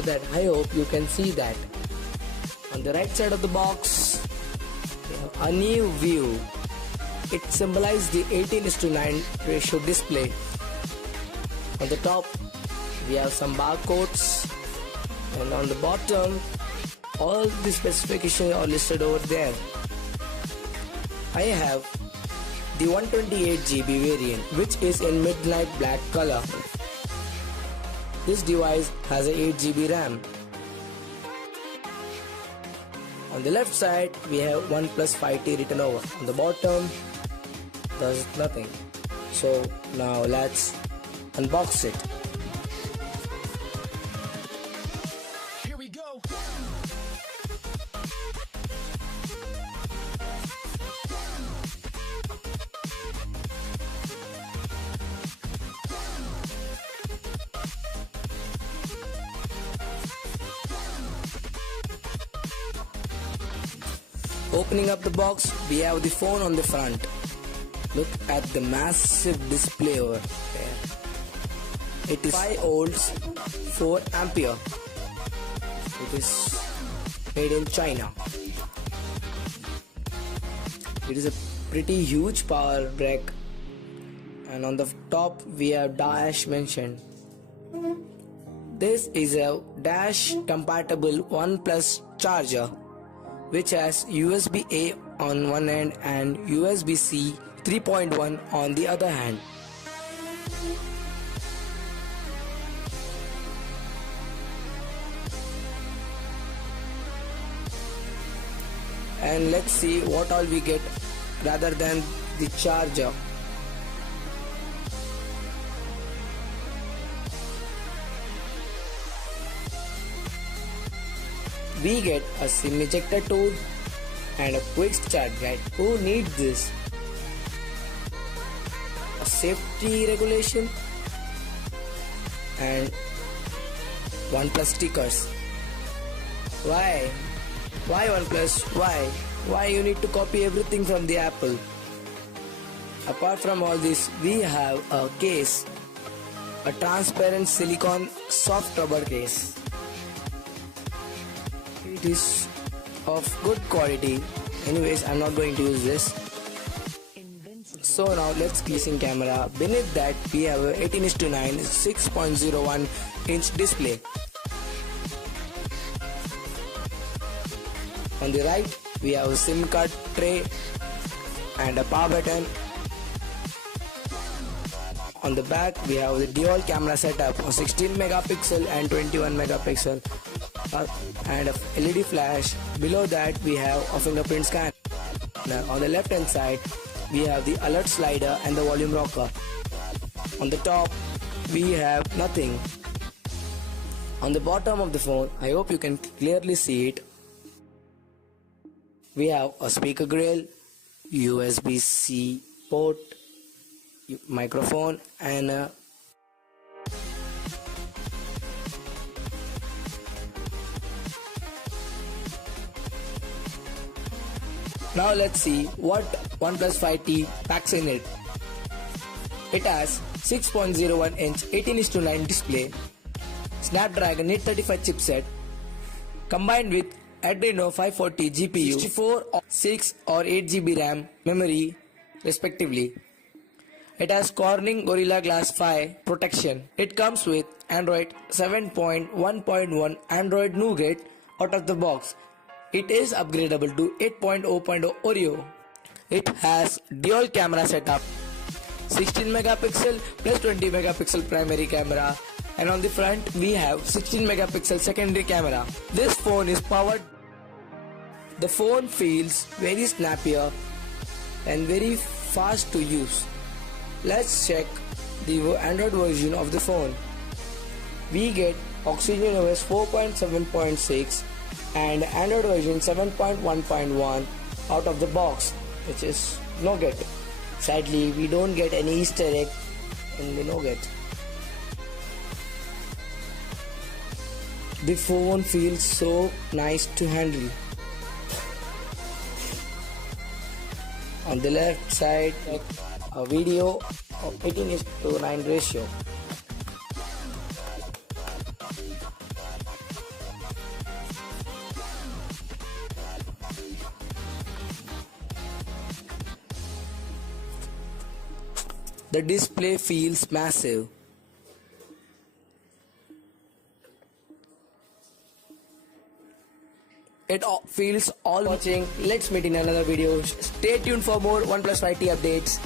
sure that I hope you can see that. On the right side of the box, we have a new view. It symbolizes the 18:9 ratio display. On the top, we have some barcodes, and on the bottom, all the specifications are listed over there. I have the 128GB variant, which is in midnight black color. This device has a 8GB RAM. On the left side, we have Oneplus 5T written over. On the bottom, there's nothing. So now let's unbox it. Here we go. Opening up the box, we have the phone on the front. Look at the massive display over there. It is 5 volts, 4 ampere. It is made in China. It is a pretty huge power brick, and on the top we have dash mentioned. This is a dash compatible OnePlus charger, which has USB-A on one end and USB-C 3.1 on the other hand. And let's see what all we get rather than the charger. We get a SIM ejector tool and a quick start guide. Who needs this? A safety regulation and OnePlus stickers. Why? Why OnePlus? Why you need to copy everything from the Apple? Apart from all this, we have a case, a transparent silicone soft rubber case. It is of good quality. Anyways, I'm not going to use this. So now let's kissing camera. Beneath that we have a 18:9 6.01 inch display. On the right we have a SIM card tray and a power button. On the back we have the dual camera setup of 16 megapixel and 21 megapixel. And a LED flash. Below that we have a fingerprint scan. Now on the left hand side we have the alert slider and the volume rocker. On the top we have nothing. On the bottom of the phone, I hope you can clearly see it, we have a speaker grill, USB-C port, microphone and a Now let's see what OnePlus 5T packs in it. It has 6.01 inch 18:9 display, Snapdragon 835 chipset, combined with Adreno 540 GPU, 64, 6 or 8GB RAM memory respectively. It has Corning Gorilla Glass 5 protection. It comes with Android 7.1.1 Android Nougat out of the box. It is upgradable to 8.0.0 Oreo. It has dual camera setup, 16 megapixel plus 20 megapixel primary camera, and on the front we have 16 megapixel secondary camera. This phone is powered. The phone feels very snappier and very fast to use. Let's check the Android version of the phone. We get Oxygen OS 4.7.6 and Android version 7.1.1 out of the box, which is Nougat. Sadly, we don't get any Easter egg in the Nougat. The phone feels so nice to handle. On the left side, a video of 18:9 ratio. The display feels massive. It feels all watching. Let's meet in another video. Stay tuned for more OnePlus 5T updates.